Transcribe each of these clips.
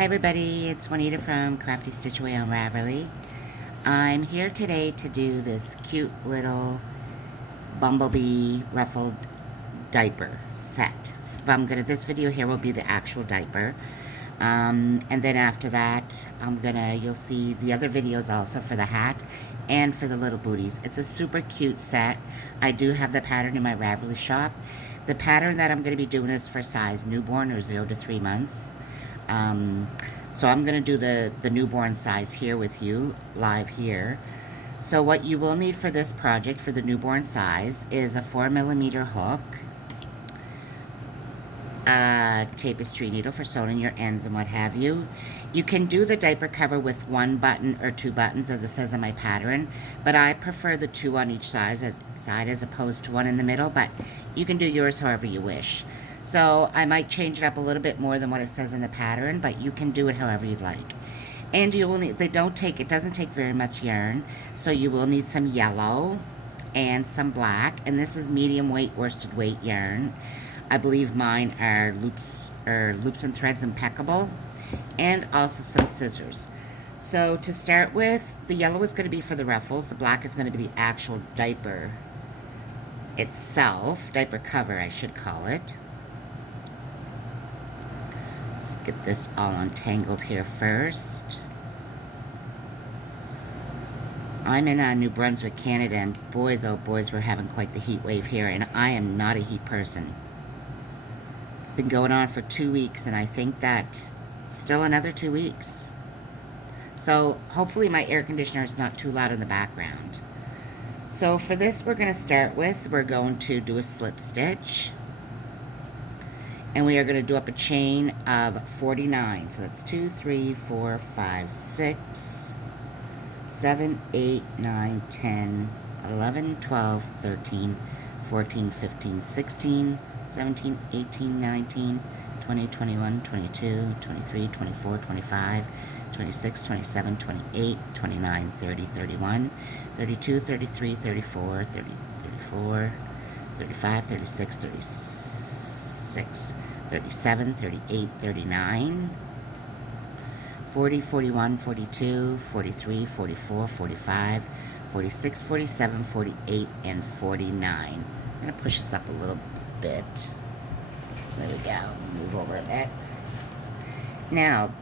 Hi everybody, it's Juanita from Crafty Stitch Away on Ravelry. I'm here today to do this cute little bumblebee ruffled diaper set. This video here will be the actual diaper. And then after that, you'll see the other videos also for the hat and for the little booties. It's a super cute set. I do have the pattern in my Ravelry shop. The pattern that I'm gonna be doing is for size newborn or 0 to 3 months. So I'm going to do the newborn size here with you, live here. So what you will need for this project, for the newborn size, is a 4mm hook, a tapestry needle for sewing your ends and what have you. You can do the diaper cover with 1 button or 2 buttons, as it says in my pattern, but I prefer the 2 on each side as opposed to 1 in the middle, but you can do yours however you wish. So I might change it up a little bit more than what it says in the pattern, but you can do it however you'd like. And you will need, it doesn't take very much yarn, so you will need some yellow and some black, and this is medium weight worsted weight yarn. I believe mine are loops and threads impeccable, and also some scissors. So to start with, the yellow is going to be for the ruffles, the black is going to be the actual diaper itself, diaper cover I should call it. Let's get this all untangled here first. I'm in New Brunswick, Canada, and boys, oh boys, we're having quite the heat wave here, and I am not a heat person. It's been going on for 2 weeks, and I think that still another 2 weeks. So hopefully my air conditioner is not too loud in the background. So for this, we're going to do a slip stitch. And we are going to do up a chain of 49. So that's 2, 3, 4, 5, 6, 7, 8, 9, 10, 11, 12, 13, 14, 15, 16, 17, 18, 19, 20, 21, 22, 23, 24, 25, 26, 27, 28, 29, 30, 31, 32, 33, 34, 30, 34, 35, 36, 36, 37, 38, 39, 40, 41, 42, 43, 44, 45, 46, 47, 48, and 49. I'm going to push this up a little bit. There we go. Move over a bit. Now,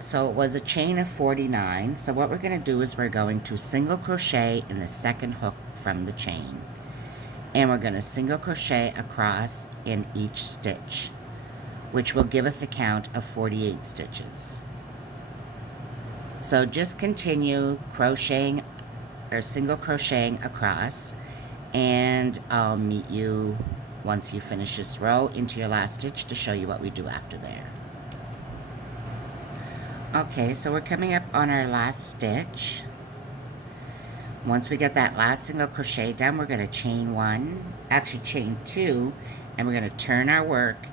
so it was a chain of 49. So what we're going to do is we're going to single crochet in the second hook from the chain. And we're going to single crochet across in each stitch, which will give us a count of 48 stitches. So just continue crocheting or single crocheting across, and I'll meet you once you finish this row into your last stitch to show you what we do after there. Okay, so we're coming up on our last stitch. Once we get that last single crochet done, we're going to chain 2, and we're going to turn our work,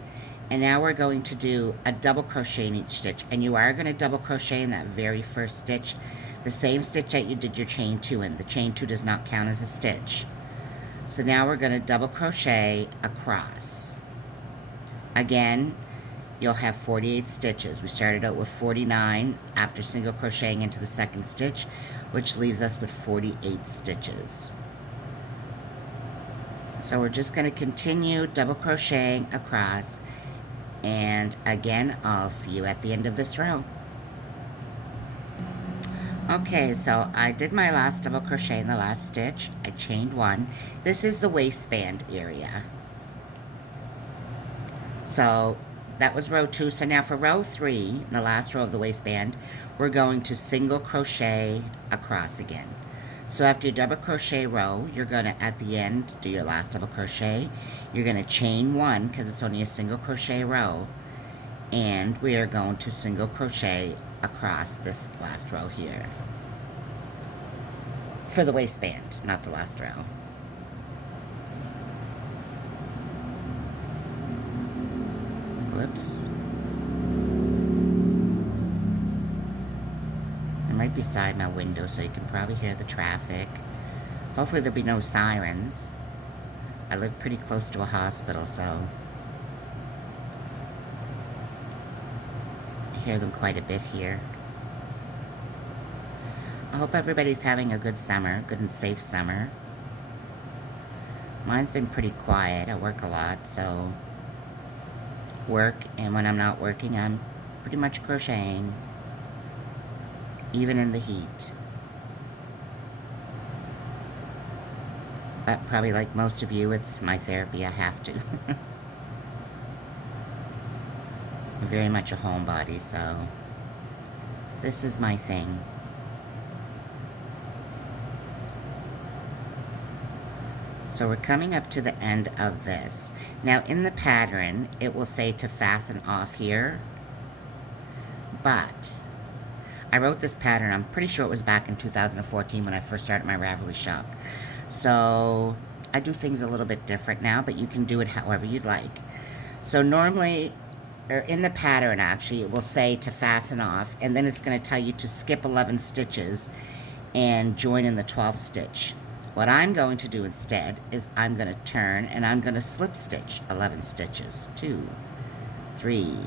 and now we're going to do a double crochet in each stitch, and you are going to double crochet in that very first stitch, the same stitch that you did your chain 2 in. The chain 2 does not count as a stitch. So now we're going to double crochet across. Again, you'll have 48 stitches. We started out with 49 after single crocheting into the second stitch, which leaves us with 48 stitches. So we're just going to continue double crocheting across, and again, I'll see you at the end of this row. Okay, so I did my last double crochet in the last stitch. I chained 1. This is the waistband area. So that was row 2. So now for row 3, the last row of the waistband, we're going to single crochet across again. So after your double crochet row, you're going to, at the end, do your last double crochet. You're going to chain 1, because it's only a single crochet row. And we are going to single crochet across this last row here. For the waistband, not the last row. Whoops. I'm right beside my window, so you can probably hear the traffic. Hopefully there'll be no sirens. I live pretty close to a hospital, so hear them quite a bit here. I hope everybody's having a good summer, good and safe summer. Mine's been pretty quiet. I work a lot, so work, and when I'm not working, I'm pretty much crocheting, even in the heat. But probably like most of you, it's my therapy. I have to. I'm very much a homebody, so this is my thing. So we're coming up to the end of this. Now in the pattern, it will say to fasten off here, but I wrote this pattern, I'm pretty sure it was back in 2014 when I first started my Ravelry shop. So I do things a little bit different now, but you can do it however you'd like. So normally, or in the pattern actually, it will say to fasten off, and then it's going to tell you to skip 11 stitches and join in the 12th stitch. What I'm going to do instead is I'm going to turn and I'm going to slip stitch 11 stitches. 2, 3,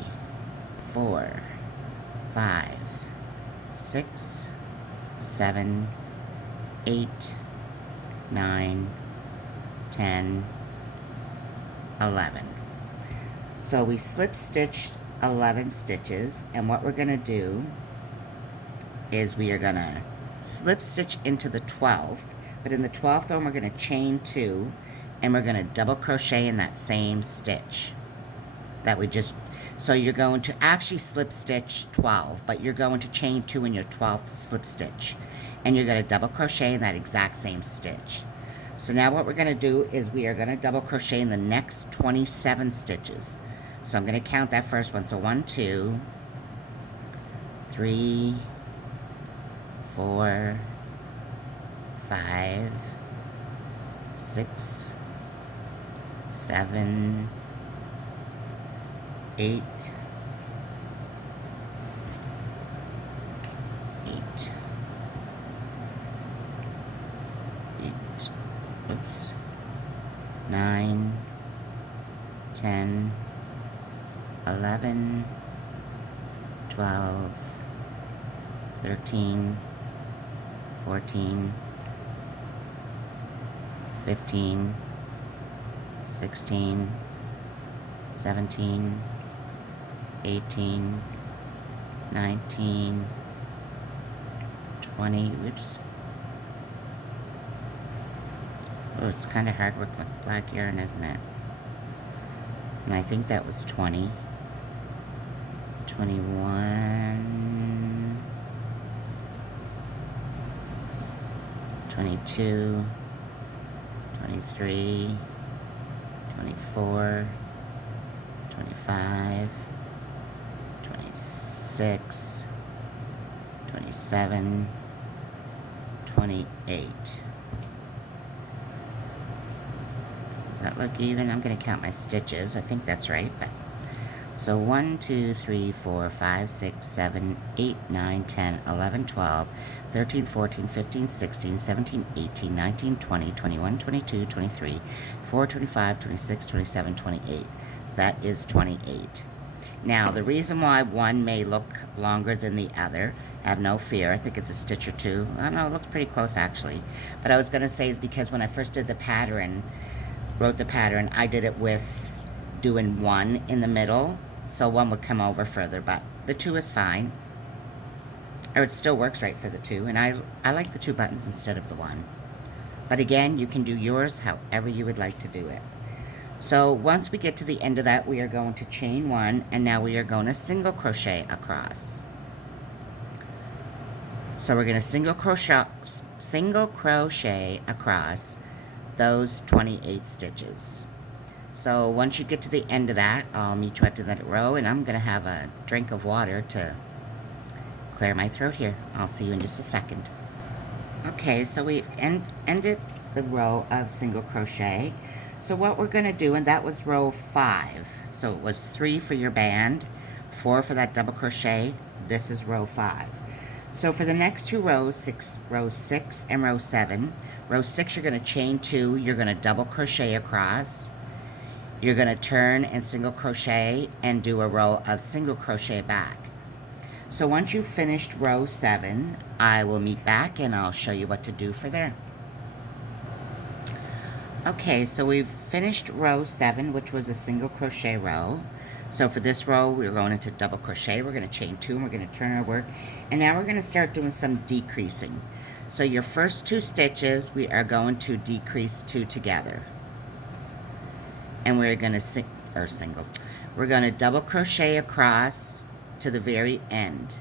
4, 5, 6, 7, 8, 9, 10, 11. So we slip stitched 11 stitches, and what we're going to do is we are going to slip stitch into the 12th, but in the 12th one we're going to chain 2, and we're going to double crochet in that same stitch that we just, so you're going to actually slip stitch 12, but you're going to chain 2 in your 12th slip stitch, and you're going to double crochet in that exact same stitch. So now what we're going to do is we are going to double crochet in the next 27 stitches. So I'm going to count that first one. So 1, 2, 3, 4, 5, 6, 7, 8, 9, 10, 11, 12, 13, 14, 15, 16, 17, 18, 19, 20, oops. Oh, it's kind of hard working with black yarn, isn't it? And I think that was 20, 21, 22, 23, 24, 25, 26, 27, 28. Does that look even? I'm going to count my stitches. I think that's right. But so 1, 2, 3, 4, 5, 6, 7, 8, 9, 10, 11, 12, 13, 14, 15, 16, 17, 18, 19, 20, 21, 22, 23, 24, 25, 26, 27, 28. That is 28. Now, the reason why one may look longer than the other, have no fear. I think it's a stitch or two. I don't know, it looks pretty close actually. But I was going to say is because when I first did the pattern, wrote the pattern, I did it with doing 1 in the middle, so 1 would come over further, but the 2 is fine. Or it still works right for the 2, and I like the 2 buttons instead of the 1. But again, you can do yours however you would like to do it. So once we get to the end of that, we are going to chain 1, and now we are going to single crochet across. So we're going to single crochet across those 28 stitches. So once you get to the end of that, I'll meet you at that row, and I'm going to have a drink of water to clear my throat here. I'll see you in just a second. Okay, so we've ended the row of single crochet. So what we're going to do, and that was row 5. So it was 3 for your band, 4 for that double crochet. This is row 5. So for the next 2 rows, row 6 and row 7, row 6 you're going to chain 2, you're going to double crochet across, you're going to turn and single crochet and do a row of single crochet back. So once you've finished row 7, I will meet back and I'll show you what to do for there. Okay, so we've finished row 7, which was a single crochet row. So for this row, we're going into double crochet. We're going to chain 2 and we're going to turn our work. And now we're going to start doing some decreasing. So your first 2 stitches, we are going to decrease 2 together. And we're going to we're going to double crochet across to the very end.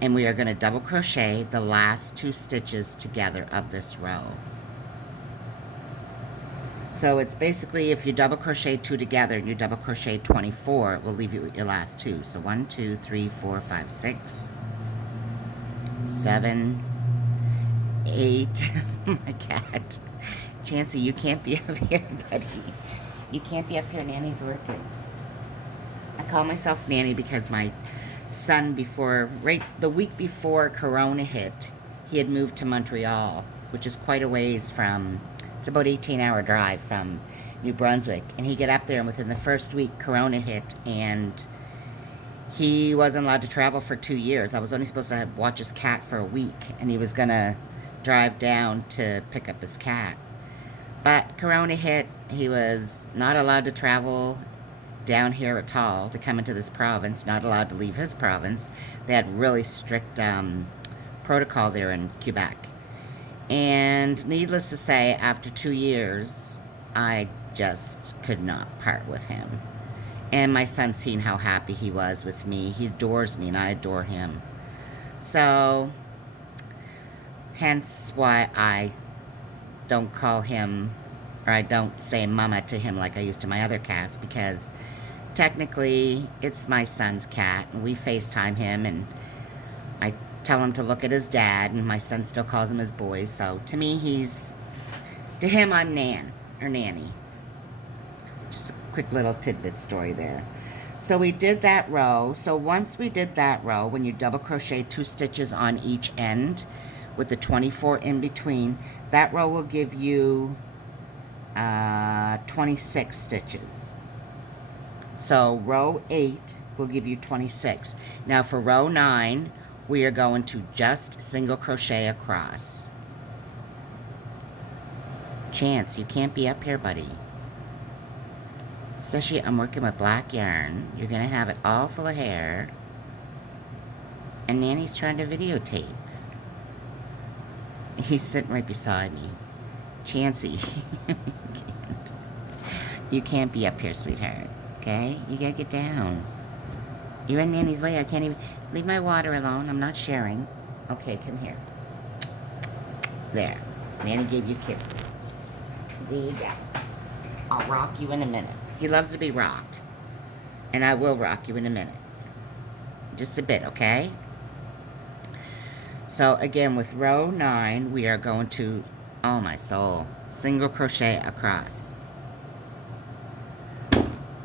And we are going to double crochet the last 2 stitches together of this row. So it's basically, if you double crochet 2 together and you double crochet 24, it will leave you with your last 2. So 1, 2, 3, 4, 5, 6, 7, 8. Oh my God. Chancey, you can't be up here, buddy. You can't be up here. Nanny's working. I call myself Nanny because my son, the week before Corona hit, he had moved to Montreal, which is quite a ways from, it's about 18-hour drive from New Brunswick. And he got up there, and within the first week, Corona hit, and he wasn't allowed to travel for 2 years. I was only supposed to watch his cat for a week, and he was going to drive down to pick up his cat. But Corona hit. He was not allowed to travel down here at all to come into this province, not allowed to leave his province. They had really strict protocol there in Quebec. And needless to say, after 2 years, I just could not part with him. And my son's seen how happy he was with me. He adores me and I adore him. So, hence why I don't call him, or I don't say mama to him like I used to my other cats, because technically it's my son's cat, and we FaceTime him, and I tell him to look at his dad, and my son still calls him his boy. So to me, to him, I'm Nan, or Nanny. Just a quick little tidbit story there. So we did that row. So once we did that row, when you double crochet 2 stitches on each end with the 24 in between, that row will give you 26 stitches. So row 8 will give you 26. Now for row 9, we are going to just single crochet across. Chance, you can't be up here, buddy. Especially, I'm working with black yarn. You're going to have it all full of hair. And Nanny's trying to videotape. He's sitting right beside me. Chancey, you can't be up here, sweetheart. Okay? You gotta get down. You're in Nanny's way. I can't even... Leave my water alone. I'm not sharing. Okay, come here. There. Nanny gave you kisses. There you go. I'll rock you in a minute. He loves to be rocked. And I will rock you in a minute. Just a bit, okay? So again, with row 9, we are going to, oh my soul, single crochet across.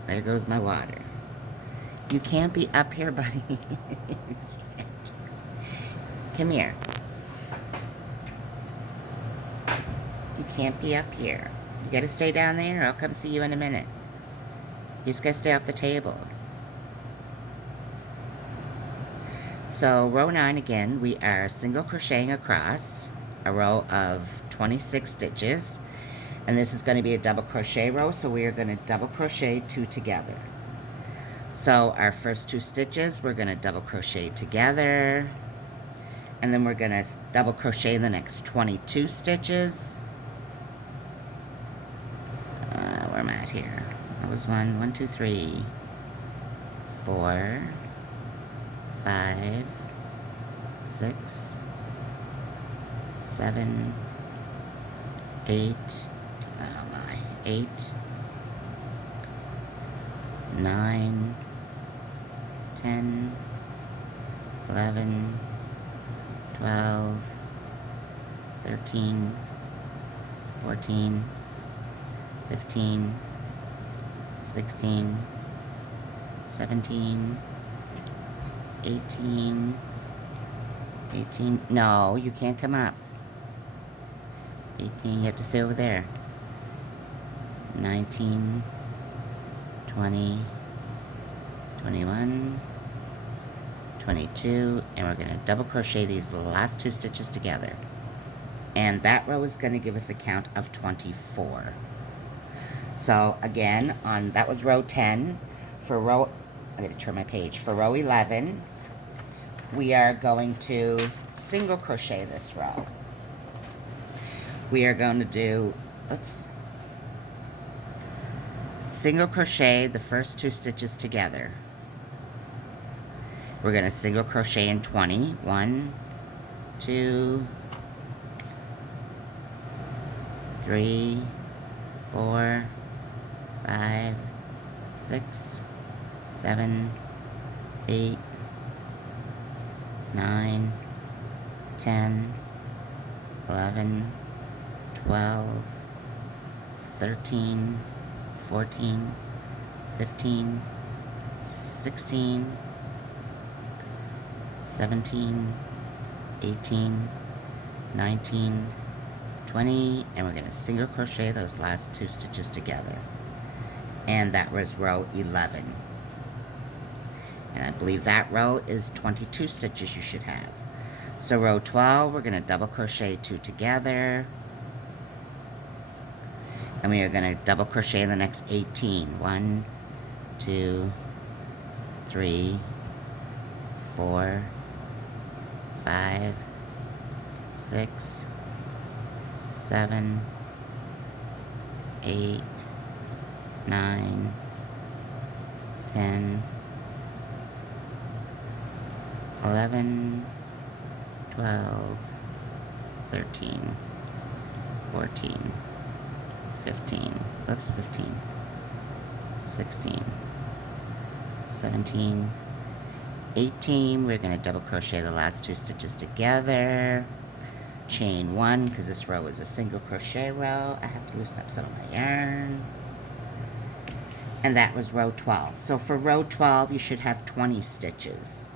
There goes my water. You can't be up here, buddy. You can't. Come here. You can't be up here. You gotta stay down there, or I'll come see you in a minute. You just gotta stay off the table. So row 9 again, we are single crocheting across a row of 26 stitches, and this is going to be a double crochet row, so we are going to double crochet 2 together. So our first 2 stitches, we're going to double crochet together, and then we're going to double crochet the next 22 stitches. Where am I at here? That was 1, 2, 3, 4, 5, 6, 7, 8, oh my, 8, 9, 10, 11, 12, 13, 14, 15, 16, 17, 18, no, you can't come up. 18, you have to stay over there. 19, 20, 21, 22, and we're going to double crochet these last 2 stitches together. And that row is going to give us a count of 24. So again, that was row 10. For row, I'm going to turn my page. For row 11, we are going to single crochet this row. We are going to do, single crochet the first 2 stitches together. We're going to single crochet in 20. 1, 2, 3, 4, 5, 6, 7, 8, 9, 10, 11, 12, 13, 14, 15, 16, 17, 18, 19, 20, and we're going to single crochet those last 2 stitches together. And that was row 11. And I believe that row is 22 stitches you should have. So row 12, we're going to double crochet 2 together. And we are going to double crochet in the next 18. 1, 2, 3, 4, 5, 6, 7, 8, 9, 10, 11, 12, 13, 14, 15, 16, 17, 18. We're going to double crochet the last 2 stitches together. Chain 1, because this row is a single crochet row. I have to loosen up some of my yarn. And that was row 12. So for row 12, you should have 20 stitches.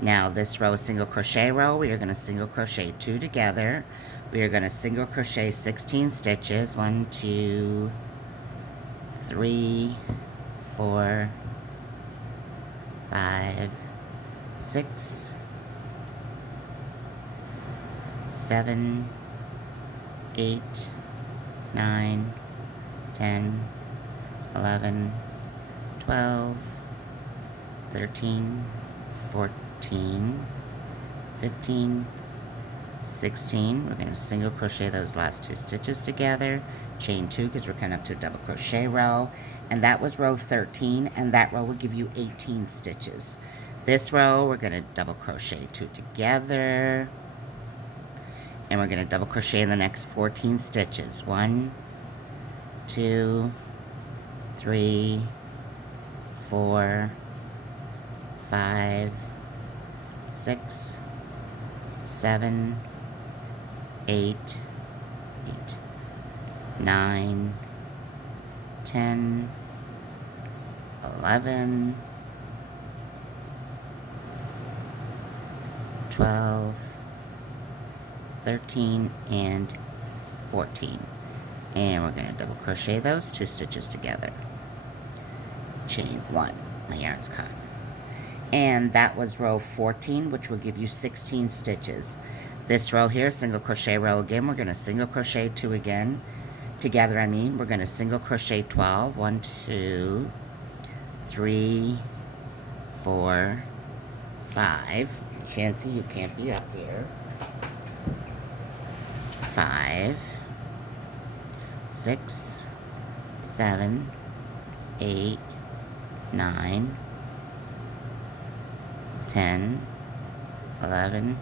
Now this row is single crochet row. We are going to single crochet 2 together. We are going to single crochet 16 stitches. 1, 2, 3, 4, 5, 6, 7, 8, 9, 10, 11, 12, 13, 14, 15, 16. We're going to single crochet those last 2 stitches together, chain 2 because we're coming up to a double crochet row, and that was row 13, and that row will give you 18 stitches. This row we're going to double crochet 2 together, and we're going to double crochet in the next 14 stitches. 1, 2, 3, 4, 5, 6, 7, 8, 9, 10, 11, 12, 13, and 14. And we're going to double crochet those 2 stitches together. Chain 1. My yarn's caught. And that was row 14, which will give you 16 stitches. This row here, single crochet row again. We're going to single crochet 2 again. Together, we're going to single crochet 12. 1, 2, 3, 4, 5. Chancy, you can't be up here. 5, 6, 7, 8, 9, 10, 11,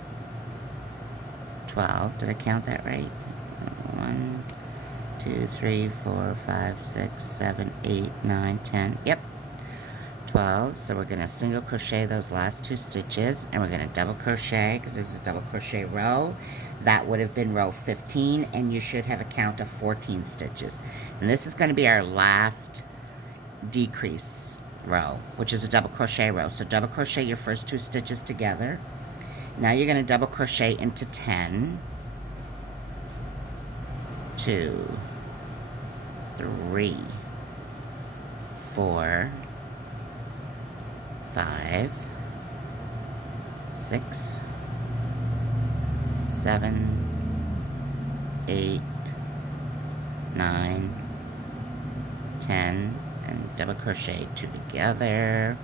12. Did I count that right? 1, 2, 3, 4, 5, 6, 7, 8, 9, 10. Yep. 12. So we're going to single crochet those last 2 stitches, and we're going to double crochet because this is a double crochet row. That would have been row 15, and you should have a count of 14 stitches. And this is going to be our last decrease row, which is a double crochet row. So double crochet your first 2 stitches together. Now you're going to double crochet into 10, 2, 3, 4, 5, 6, 7, 8, 9, 10, and double crochet 2 together.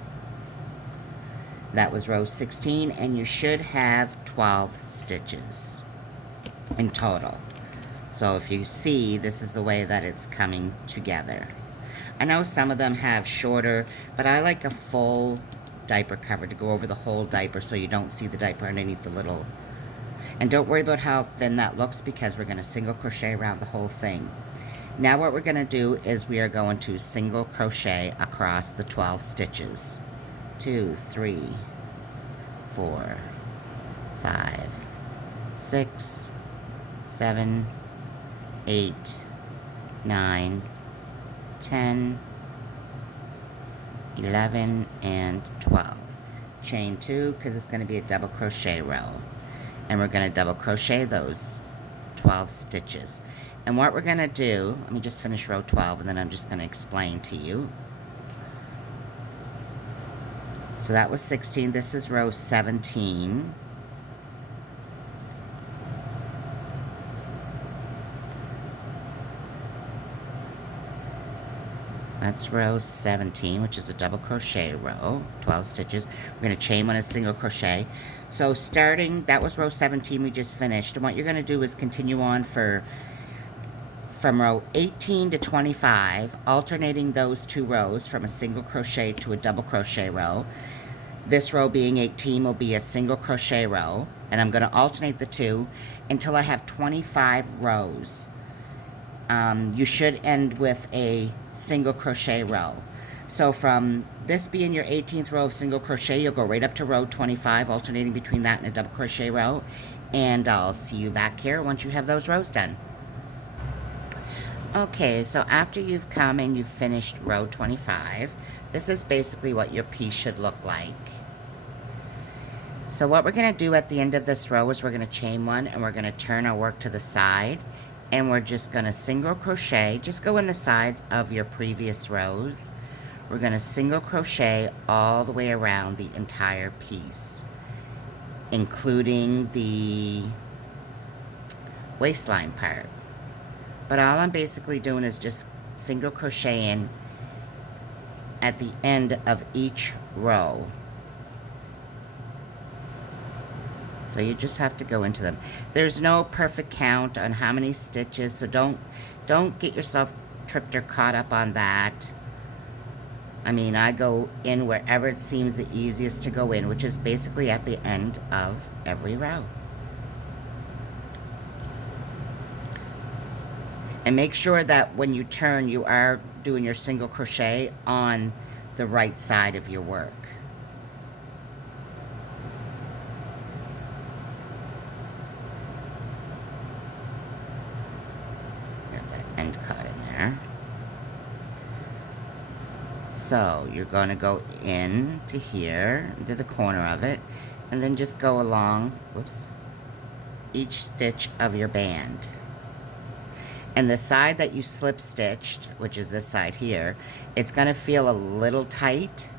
That was row 16, and you should have 12 stitches in total. So if you see, this is the way that it's coming together. I know some of them have shorter, but I like a full diaper cover to go over the whole diaper so you don't see the diaper underneath the little. And don't worry about how thin that looks, because we're going to single crochet around the whole thing. Now what we're going to do is we are going to single crochet across the 12 stitches. 2, 3, 4, 5, 6, 7, 8, 9, 10, 11, and 12. Chain 2, because it's going to be a double crochet row. And we're going to double crochet those 12 stitches. And what we're going to do, let me just finish row 12, and then I'm just going to explain to you. So that was 16. This is row 17. That's row 17, which is a double crochet row, 12 stitches. We're going to chain 1 and single crochet. So starting, that was row 17 we just finished. And what you're going to do is continue on from row 18 to 25, alternating those 2 rows from a single crochet to a double crochet row. This row being 18 will be a single crochet row, and I'm going to alternate the 2 until I have 25 rows. You should end with a single crochet row. So from this being your 18th row of single crochet, you'll go right up to row 25, alternating between that and a double crochet row. And I'll see you back here once you have those rows done. Okay, so after you've come and you've finished row 25, this is basically what your piece should look like. So what we're going to do at the end of this row is we're going to chain 1, and we're going to turn our work to the side, and we're just going to single crochet. Just go in the sides of your previous rows. We're going to single crochet all the way around the entire piece, including the waistline part. But all I'm basically doing is just single crocheting at the end of each row. So you just have to go into them. There's no perfect count on how many stitches, so don't get yourself tripped or caught up on that. I mean, I go in wherever it seems the easiest to go in, which is basically at the end of every row. And make sure that when you turn, you are doing your single crochet on the right side of your work. Got that end caught in there. So you're going to go in to here, into the corner of it, and then just go along, whoops, each stitch of your band. And the side that you slip stitched, which is this side here, it's going to feel a little tight,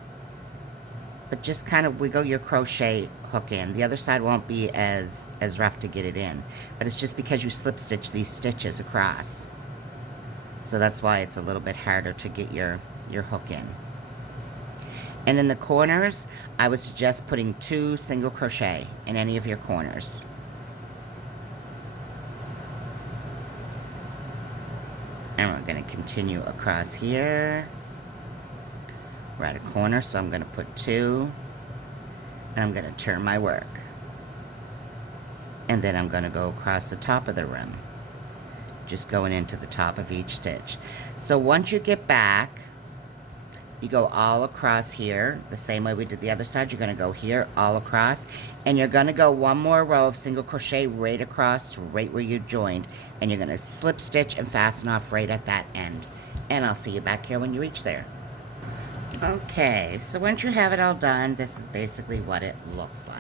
but just kind of wiggle your crochet hook in. The other side won't be as rough to get it in, but it's just because you slip stitch these stitches across. So that's why it's a little bit harder to get your hook in. And in the corners, I would suggest putting 2 single crochet in any of your corners. And we're going to continue across here. We're at a corner, so I'm going to put 2. And I'm going to turn my work. And then I'm going to go across the top of the rim. Just going into the top of each stitch. So once you get back, you go all across here, the same way we did the other side. You're going to go here, all across, and you're going to go 1 more row of single crochet right across, right where you joined, and you're going to slip stitch and fasten off right at that end. And I'll see you back here when you reach there. Okay, so once you have it all done, this is basically what it looks like.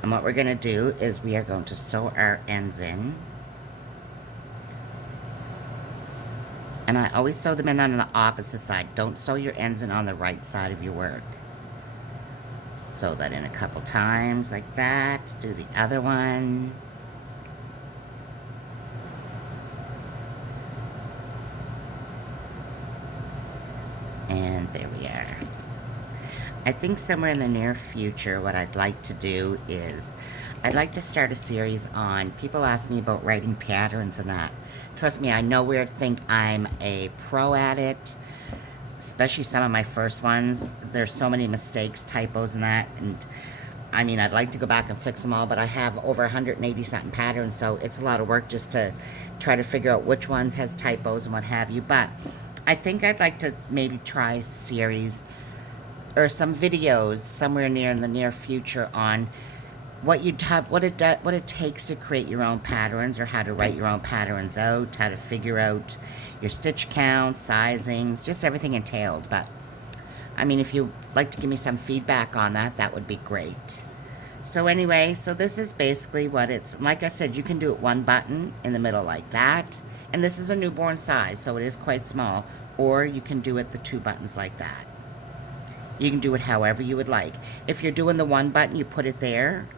And what we're going to do is we are going to sew our ends in. And I always sew them in on the opposite side. Don't sew your ends in on the right side of your work. Sew that in a couple times like that. Do the other one. And there we are. I think somewhere in the near future what I'd like to do is I'd like to start a series on, people ask me about writing patterns and that. Trust me, I nowhere think I'm a pro at it, especially some of my first ones. There's so many mistakes, typos and that, and I mean, I'd like to go back and fix them all, but I have over 180 something patterns, so it's a lot of work just to try to figure out which ones has typos and what have you. But I think I'd like to maybe try a series or some videos somewhere near in the near future on what it takes to create your own patterns, or how to write your own patterns out, how to figure out your stitch count, sizings, just everything entailed. But I mean, if you'd like to give me some feedback on that, that would be great. So anyway, so this is basically what it's like. I said, you can do it one button in the middle like that, and this is a newborn size, so it is quite small, or you can do it the 2 buttons like that. You can do it however you would like. If you're doing the 1 button, you put it there,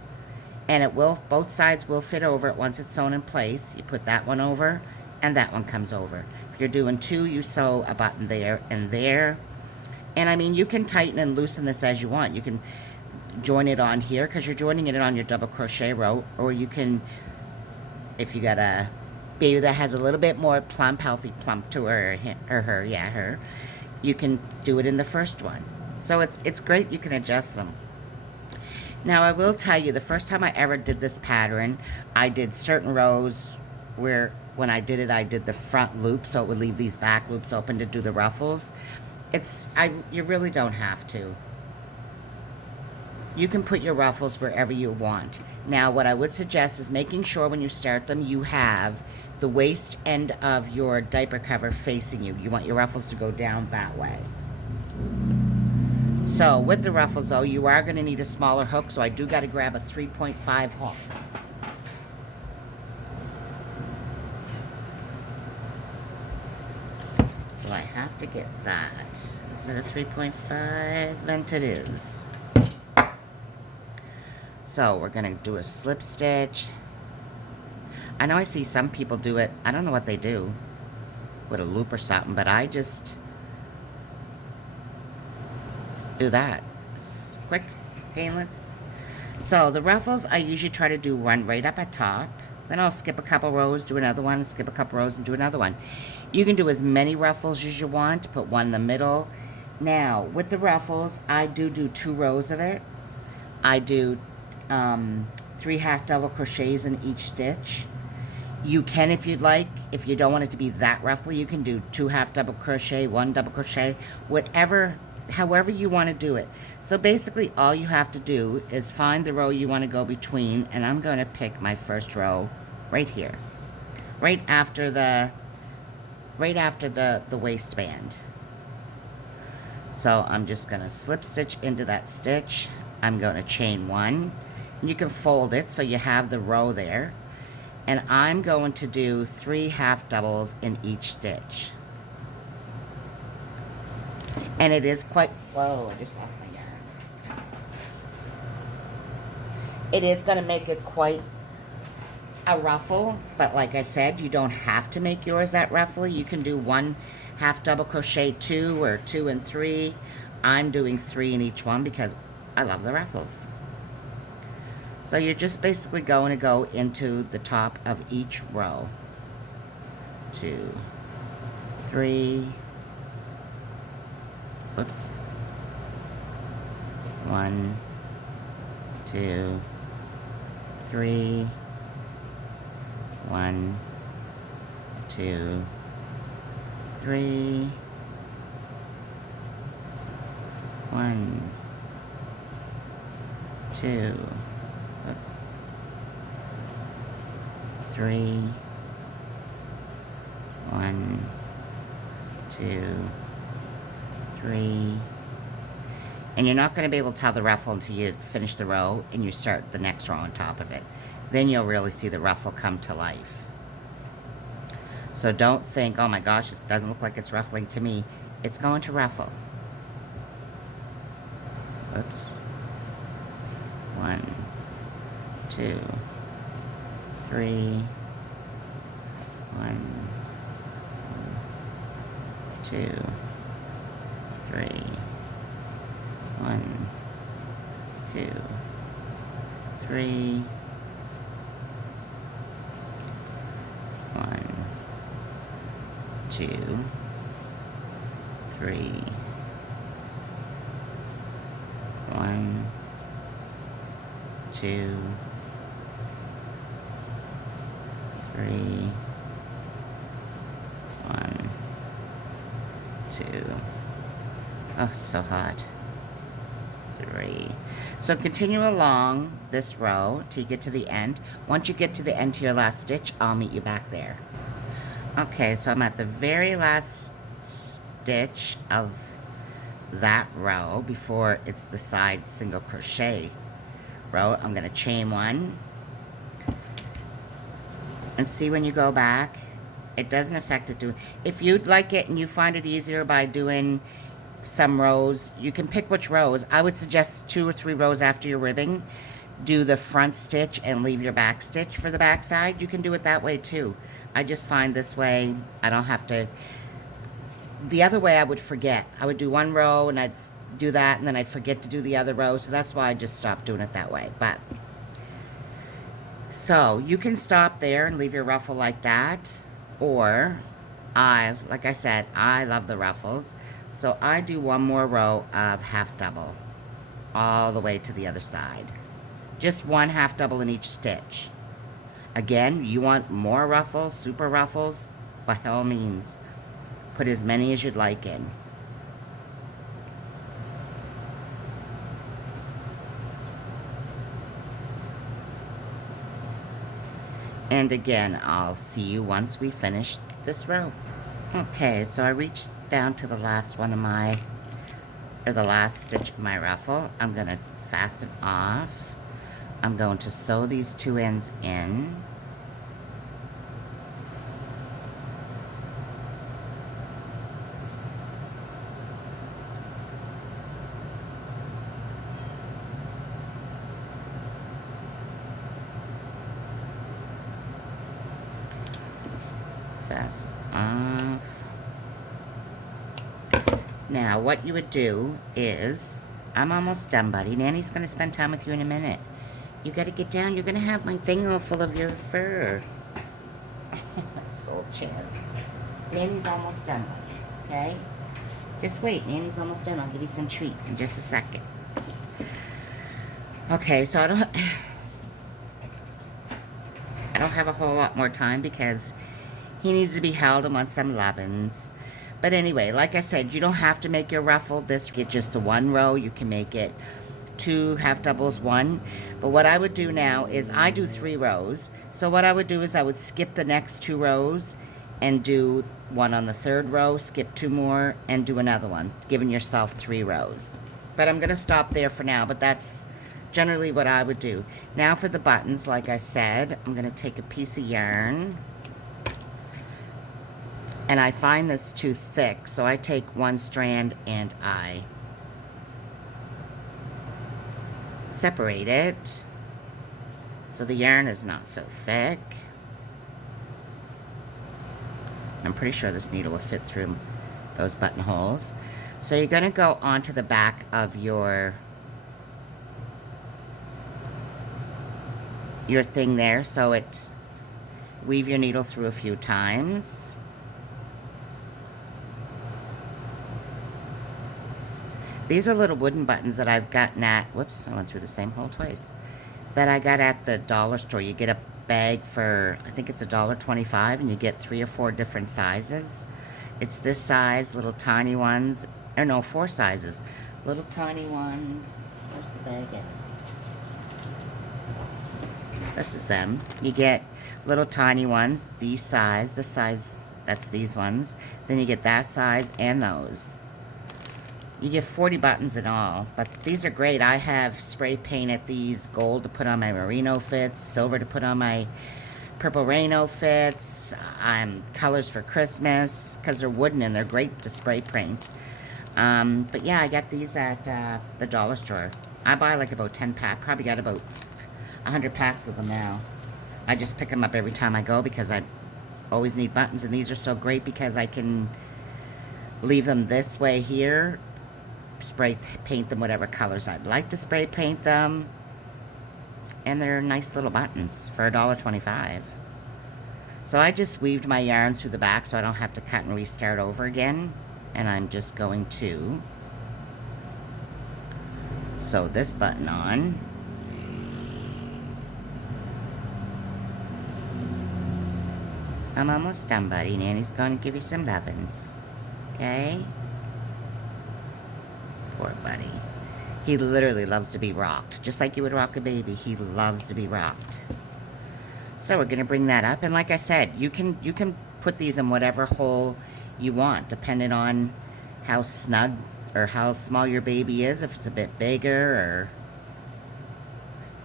and it will, both sides will fit over it once it's sewn in place. You put that one over, and that one comes over. If you're doing 2, you sew a button there and there. And I mean, you can tighten and loosen this as you want. You can join it on here, because you're joining it on your double crochet row, or you can, if you got a baby that has a little bit more plump, healthy plump to her, you can do it in the first one. So it's great, you can adjust them. Now I will tell you, the first time I ever did this pattern, I did certain rows where when I did it, I did the front loop, so it would leave these back loops open to do the ruffles. You really don't have to. You can put your ruffles wherever you want. Now what I would suggest is making sure when you start them, you have the waist end of your diaper cover facing you. You want your ruffles to go down that way. So with the ruffles though, you are going to need a smaller hook, so I do got to grab a 3.5 hook. So I have to get that. Is it a 3.5? And it is. So we're going to do a slip stitch. I know I see some people do it, I don't know what they do with a loop or something, but I just do that. It's quick, painless. So the ruffles, I usually try to do one right up at top. Then I'll skip a couple rows, do another one, skip a couple rows, and do another one. You can do as many ruffles as you want. Put one in the middle. Now, with the ruffles, I do 2 rows of it. I do 3 half double crochets in each stitch. You can, if you'd like, if you don't want it to be that ruffly, you can do 2 half double crochet, 1 double crochet, whatever, however you want to do it. So basically all you have to do is find the row you want to go between, and I'm going to pick my first row right here, right after the waistband. So I'm just going to slip stitch into that stitch. I'm going to chain 1, and you can fold it so you have the row there, and I'm going to do 3 half doubles in each stitch. And it is quite, whoa, I just lost my yarn. It is going to make it quite a ruffle, but like I said, you don't have to make yours that ruffly. You can do 1 half double crochet 2, or 2 and 3. I'm doing 3 in each one because I love the ruffles. So you're just basically going to go into the top of each row. 2, 3, whoops, 1, 2, 3, 1, 2, 3, 1, 2, oops, 3, 1, 2, 3, and you're not going to be able to tell the ruffle until you finish the row and you start the next row on top of it. Then you'll really see the ruffle come to life. So don't think, oh my gosh, this doesn't look like it's ruffling to me. It's going to ruffle. Oops. 1, 2, 3, 1, 2, 3, 1, 2, 3, 1, 2, 3, 1, 2, 3, 1, 2. Oh, it's so hot. 3. So continue along this row till you get to the end. Once you get to the end to your last stitch, I'll meet you back there. Okay, so I'm at the very last stitch of that row before it's the side single crochet row. I'm going to chain 1 and see when you go back. It doesn't affect it. If you'd like it and you find it easier by doing some rows, you can pick which rows. I would suggest 2 or 3 rows after your ribbing, do the front stitch and leave your back stitch for the back side. You can do it that way too. I just find this way I don't have to. The other way I would forget. I would do 1 row and I'd do that and then I'd forget to do the other row. So that's why I just stopped doing it that way. But so you can stop there and leave your ruffle like that. Or like I said, I love the ruffles. So I do 1 more row of half double all the way to the other side. Just 1 half double in each stitch. Again, you want more ruffles, super ruffles, by all means, put as many as you'd like in. And again, I'll see you once we finish this row. Okay, so I reached down to the last one of my, or the last stitch of my ruffle. I'm going to fasten off. I'm going to sew these 2 ends in. Fasten off. Now, what you would do is, I'm almost done, buddy. Nanny's going to spend time with you in a minute. You got to get down. You're going to have my thing all full of your fur. Soul chance. Nanny's almost done, buddy. Okay? Just wait. Nanny's almost done. I'll give you some treats in just a second. Okay, so I don't have a whole lot more time because he needs to be held and wants some lovin's. But anyway, like I said, you don't have to make your ruffle this. Get just the 1 row. You can make it 2 half doubles, 1. But what I would do now is I do 3 rows. So what I would do is I would skip the next 2 rows and do 1 on the 3rd row, skip 2 more, and do another one, giving yourself 3 rows. But I'm going to stop there for now, but that's generally what I would do. Now for the buttons, like I said, I'm going to take a piece of yarn. And I find this too thick, so I take 1 strand and I separate it so the yarn is not so thick. I'm pretty sure this needle will fit through those buttonholes. So you're going to go onto the back of your thing there, so weave your needle through a few times. These are little wooden buttons that I've gotten at, whoops, I went through the same hole twice, that I got at the dollar store. You get a bag for, I think it's $1.25, and you get 3 or 4 different sizes. It's this size, little tiny ones, or no, 4 sizes. Little tiny ones, where's the bag at? This is them. You get little tiny ones, the size, that's these ones. Then you get that size and those. You get 40 buttons in all, but these are great. I have spray painted these gold to put on my merino fits, silver to put on my purple rain outfits, colors for Christmas, because they're wooden and they're great to spray paint. But yeah, I got these at the dollar store. I buy like about 10 pack. Probably got about 100 packs of them now. I just pick them up every time I go because I always need buttons. And these are so great because I can leave them this way here. Spray paint them whatever colors I'd like to spray paint them. And they're nice little buttons for $1.25. So I just weaved my yarn through the back so I don't have to cut and restart over again. And I'm just going to sew this button on. I'm almost done, buddy. Nanny's going to give you some lovin's. Okay? Poor buddy. He literally loves to be rocked. Just like you would rock a baby. He loves to be rocked. So we're going to bring that up. And like I said, you can put these in whatever hole you want, depending on how snug or how small your baby is. If it's a bit bigger or...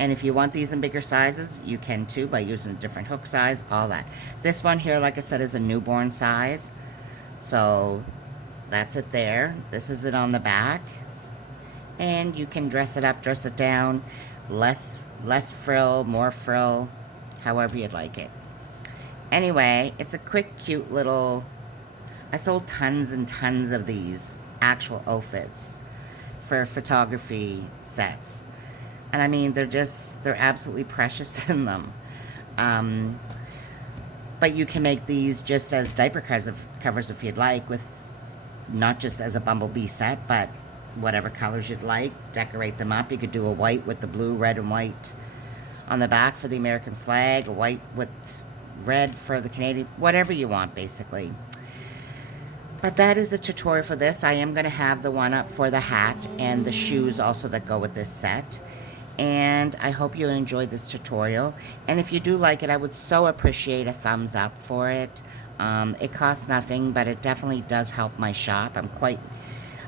And if you want these in bigger sizes, you can too by using a different hook size, all that. This one here, like I said, is a newborn size. So that's it there. This is it on the back. And you can dress it up, dress it down. Less frill, more frill, however you'd like it. Anyway, it's a quick, cute little... I sold tons and tons of these actual outfits for photography sets. And I mean, they're absolutely precious in them. But you can make these just as diaper covers if you'd like, with not just as a bumblebee set, but whatever colors you'd like. Decorate them up. You could do a white with the blue, red, and white on the back for the American flag, a white with red for the Canadian, whatever you want, basically. But that is a tutorial for this. I am going to have the one up for the hat and the shoes also that go with this set. And I hope you enjoyed this tutorial. And if you do like it, I would so appreciate a thumbs up for it. It costs nothing, but it definitely does help my shop.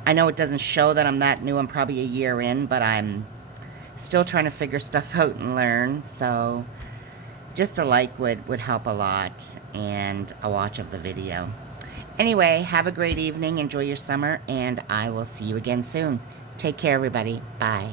I know it doesn't show that I'm that new. I'm probably a year in, but I'm still trying to figure stuff out and learn. So just a like would help a lot, and a watch of the video. Anyway, have a great evening. Enjoy your summer, and I will see you again soon. Take care, everybody. Bye.